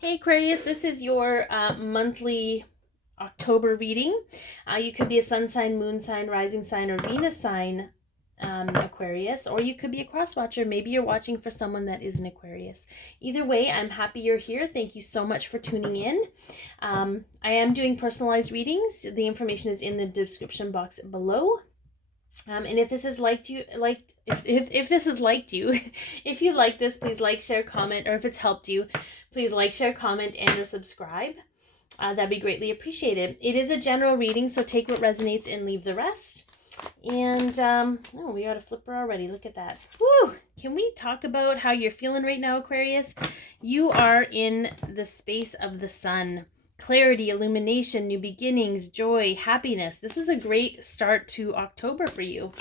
Hey Aquarius, this is your monthly October reading. You could be a sun sign, moon sign, rising sign, or Venus sign Aquarius, or you could be a cross watcher. Maybe you're watching for someone that is an Aquarius. Either way, I'm happy you're here. Thank you so much for tuning in. I am doing personalized readings. The information is in the description box below. And if this has liked you, if this has liked you, if you like this, please like, share, comment, or if it's helped you, please like, share, comment, and or subscribe. That'd be greatly appreciated. It is a general reading, so take what resonates and leave the rest. And oh, we got a flipper already. Look at that. Woo! Can we talk about how you're feeling right now, Aquarius? You are in the space of the sun. Clarity, illumination, new beginnings, joy, happiness. This is a great start to October for you.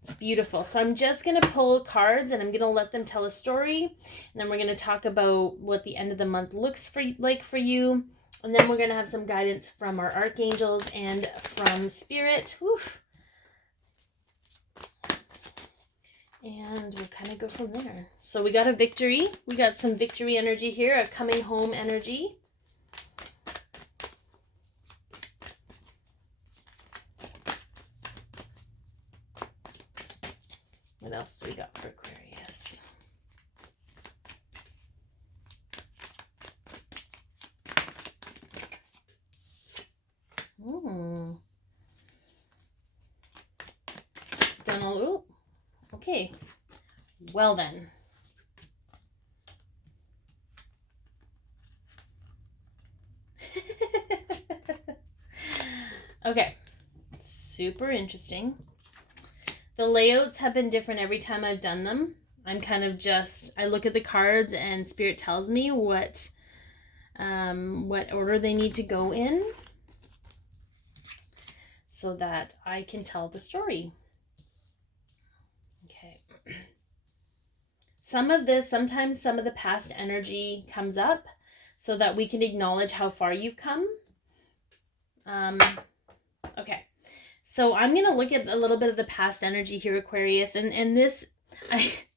It's beautiful. So I'm just going to pull cards and I'm going to let them tell a story. And then we're going to talk about what the end of the month looks like for you. And then we're going to have some guidance from our archangels and from spirit. Whew. And we'll kind of go from there. So we got a victory. We got some victory energy here, a coming home energy. What else do we got for Aquarius? Done all. Ooh. Okay. Well then. Okay. Super interesting. The layouts have been different every time I've done them. I'm kind of I look at the cards and Spirit tells me what order they need to go in so that I can tell the story. Okay. Sometimes some of the past energy comes up so that we can acknowledge how far you've come. Okay. So I'm going to look at a little bit of the past energy here, Aquarius, and this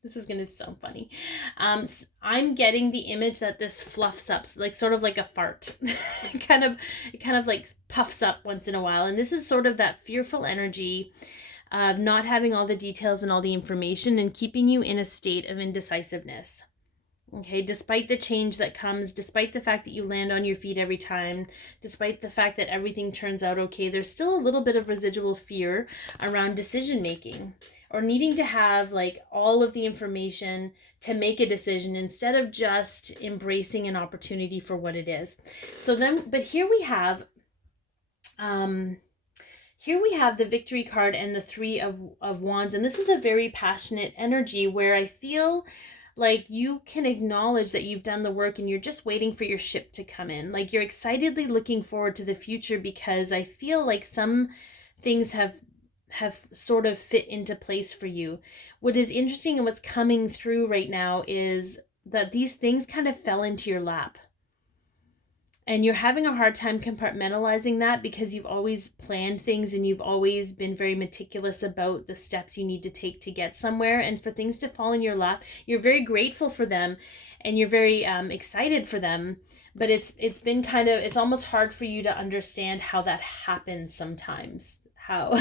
is going to sound funny. I'm getting the image that this fluffs up, like sort of like a fart. It kind of like puffs up once in a while. And this is sort of that fearful energy of not having all the details and all the information and keeping you in a state of indecisiveness. Okay, despite the change that comes, despite the fact that you land on your feet every time, despite the fact that everything turns out okay, there's still a little bit of residual fear around decision making or needing to have like all of the information to make a decision instead of just embracing an opportunity for what it is. So then, but here we have the Victory card and the Three of Wands, and this is a very passionate energy where I feel like you can acknowledge that you've done the work and you're just waiting for your ship to come in. Like you're excitedly looking forward to the future because I feel like some things have sort of fit into place for you. What is interesting and what's coming through right now is that these things kind of fell into your lap. And you're having a hard time compartmentalizing that because you've always planned things and you've always been very meticulous about the steps you need to take to get somewhere. And for things to fall in your lap, you're very grateful for them and you're very excited for them. But it's been it's almost hard for you to understand how that happens sometimes. How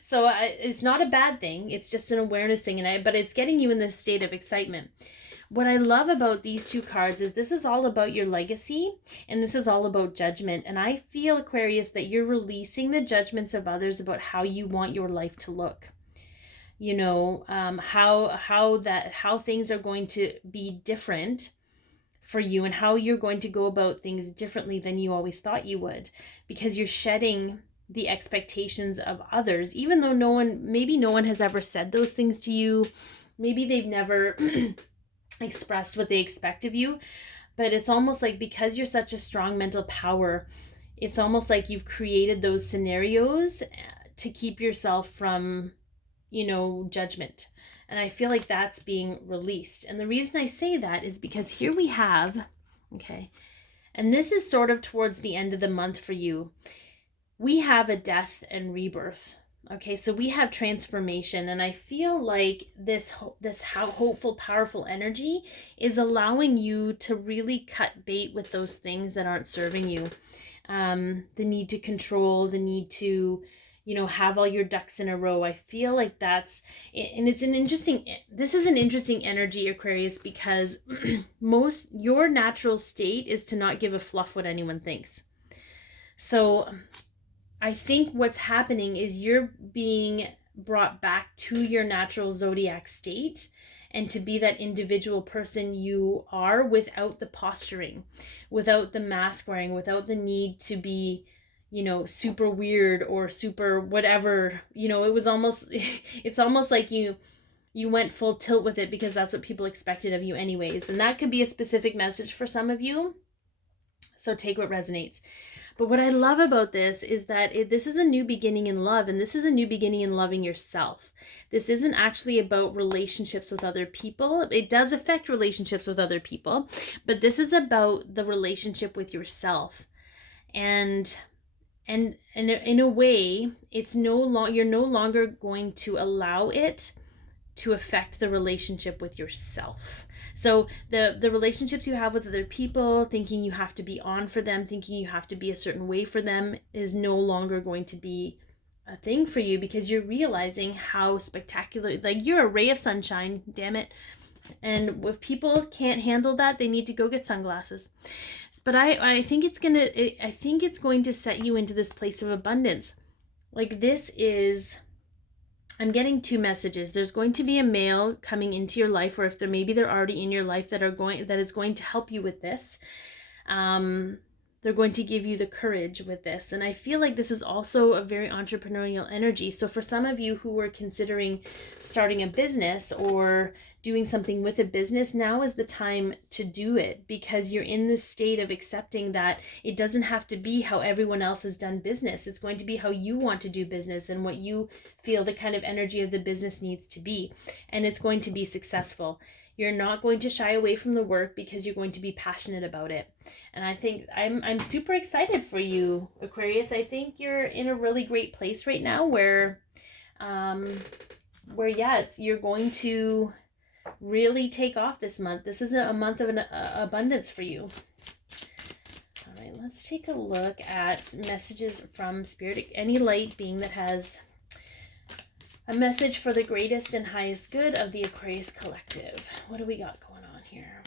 so it's not a bad thing. It's just an awareness thing, but it's getting you in this state of excitement. What I love about these two cards is this is all about your legacy and this is all about judgment. And I feel, Aquarius, that you're releasing the judgments of others about how you want your life to look. You know, how things are going to be different for you and how you're going to go about things differently than you always thought you would, because you're shedding the expectations of others, even though maybe no one has ever said those things to you. Maybe they've never expressed what they expect of you, but it's almost like because you're such a strong mental power, it's almost like you've created those scenarios to keep yourself from, judgment. And I feel like that's being released. And the reason I say that is because here we have, okay, and this is sort of towards the end of the month for you, we have a death and rebirth. Okay, so we have transformation, and I feel like this hopeful, powerful energy is allowing you to really cut bait with those things that aren't serving you. The need to control, the need to, have all your ducks in a row. I feel like that's, and this is an interesting energy, Aquarius, because your natural state is to not give a fluff what anyone thinks. So I think what's happening is you're being brought back to your natural zodiac state, and to be that individual person you are without the posturing, without the mask wearing, without the need to be, super weird or super whatever. It was almost, it's almost like you went full tilt with it because that's what people expected of you anyways. And that could be a specific message for some of you. So take what resonates. But what I love about this is that this is a new beginning in love, and this is a new beginning in loving yourself. This isn't actually about relationships with other people. It does affect relationships with other people, but this is about the relationship with yourself. And in a way, you're no longer going to allow it to affect the relationship with yourself. So the relationships you have with other people, thinking you have to be on for them, thinking you have to be a certain way for them, is no longer going to be a thing for you, because you're realizing how spectacular, like, you're a ray of sunshine, damn it. And if people can't handle that, they need to go get sunglasses. But I think it's going to set you into this place of abundance. Like, I'm getting two messages. There's going to be a male coming into your life, or if they're already in your life, that is going to help you with this. They're going to give you the courage with this. And I feel like this is also a very entrepreneurial energy. So for some of you who were considering starting a business or doing something with a business, now is the time to do it, because you're in this state of accepting that it doesn't have to be how everyone else has done business. It's going to be how you want to do business and what you feel the kind of energy of the business needs to be. And it's going to be successful. You're not going to shy away from the work because you're going to be passionate about it. And I think I'm super excited for you, Aquarius. I think you're in a really great place right now where you're going to really take off this month. This is a month of abundance for you. All right, let's take a look at messages from Spirit. Any light being that has a message for the greatest and highest good of the Aquarius collective. What do we got going on here?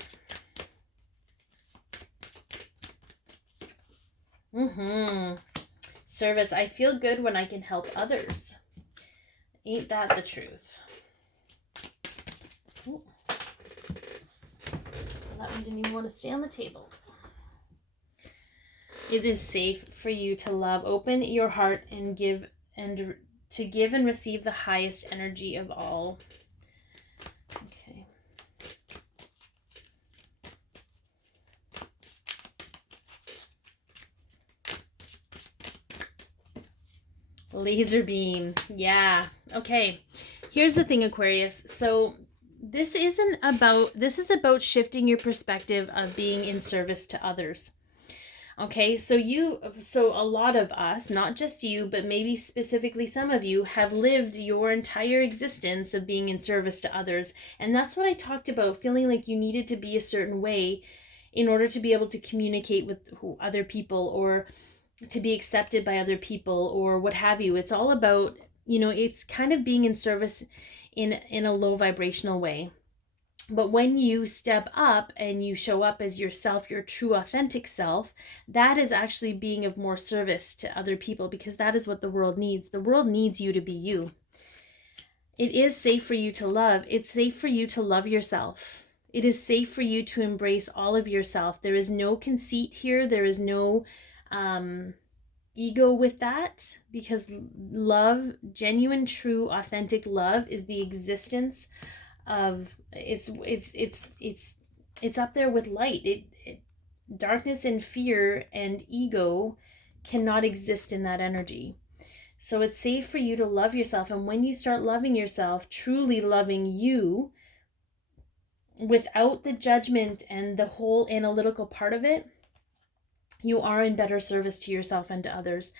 Service. I feel good when I can help others. Ain't that the truth? Ooh. That one didn't even want to stay on the table. It is safe for you to love. Open your heart and give and receive the highest energy of all. Okay. Laser beam. Yeah. Okay. Here's the thing, Aquarius. So this is about shifting your perspective of being in service to others. Okay, so a lot of us, not just you, but maybe specifically some of you, have lived your entire existence of being in service to others. And that's what I talked about, feeling like you needed to be a certain way in order to be able to communicate with other people, or to be accepted by other people, or what have you. It's all about, it's kind of being in service in a low vibrational way. But when you step up and you show up as yourself, your true authentic self, that is actually being of more service to other people, because that is what the world needs. The world needs you to be you. It is safe for you to love. It's safe for you to love yourself. It is safe for you to embrace all of yourself. There is no conceit here. There is no ego with that, because love, genuine, true, authentic love, is the existence of it's up there with light. Darkness and fear and ego cannot exist in that energy. So it's safe for you to love yourself. And when you start loving yourself, truly loving you, without the judgment and the whole analytical part of it, you are in better service to yourself and to others.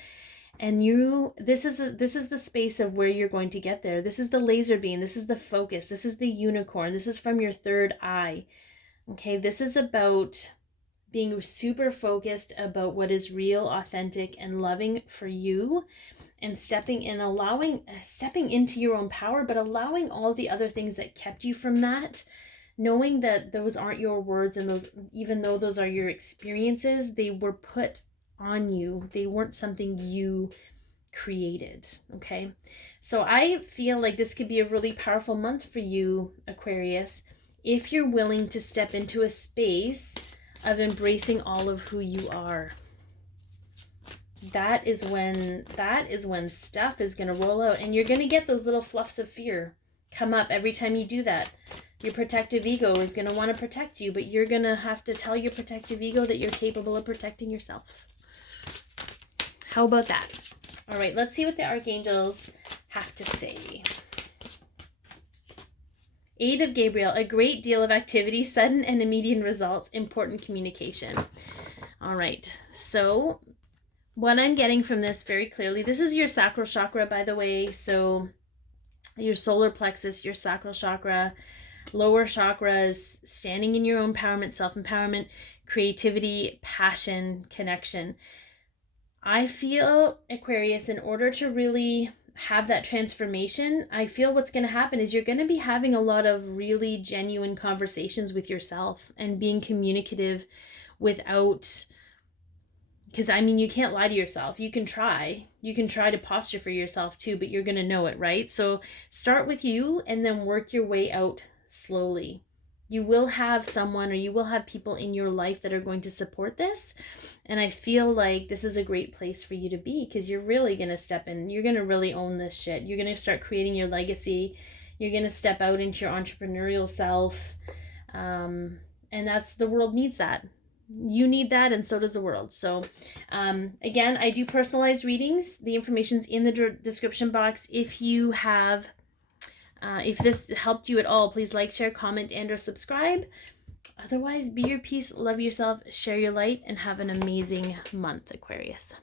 And this is the space of where you're going to get there. This is the laser beam. This is the focus. This is the unicorn. This is from your third eye. Okay, this is about being super focused about what is real, authentic, and loving for you, and stepping into your own power, but allowing all the other things that kept you from that, knowing that those aren't your words, and those, even though those are your experiences, they were put on you. They weren't something you created. Okay, so I feel like this could be a really powerful month for you, Aquarius, if you're willing to step into a space of embracing all of who you are. That is when stuff is going to roll out, and you're going to get those little fluffs of fear come up every time you do that. Your protective ego is going to want to protect you, but you're going to have to tell your protective ego that you're capable of protecting yourself. How about that? All right, let's see what the archangels have to say. 8 of Gabriel, a great deal of activity, sudden and immediate results, important communication. All right, so what I'm getting from this very clearly, this is your sacral chakra, by the way. So your solar plexus, your sacral chakra, lower chakras, standing in your own empowerment, self-empowerment, creativity, passion, connection. I feel, Aquarius, in order to really have that transformation, I feel what's going to happen is you're going to be having a lot of really genuine conversations with yourself and being communicative without, because I mean, you can't lie to yourself. You can try to posture for yourself too, but you're going to know it, right? So start with you and then work your way out slowly. You will have someone, or you will have people in your life that are going to support this. And I feel like this is a great place for you to be, because you're really going to step in. You're going to really own this shit. You're going to start creating your legacy. You're going to step out into your entrepreneurial self. And the world needs that. You need that, and so does the world. So again, I do personalized readings. The information's in the description box. If you have if this helped you at all, please like, share, comment, and or subscribe. Otherwise, be your peace, love yourself, share your light, and have an amazing month, Aquarius.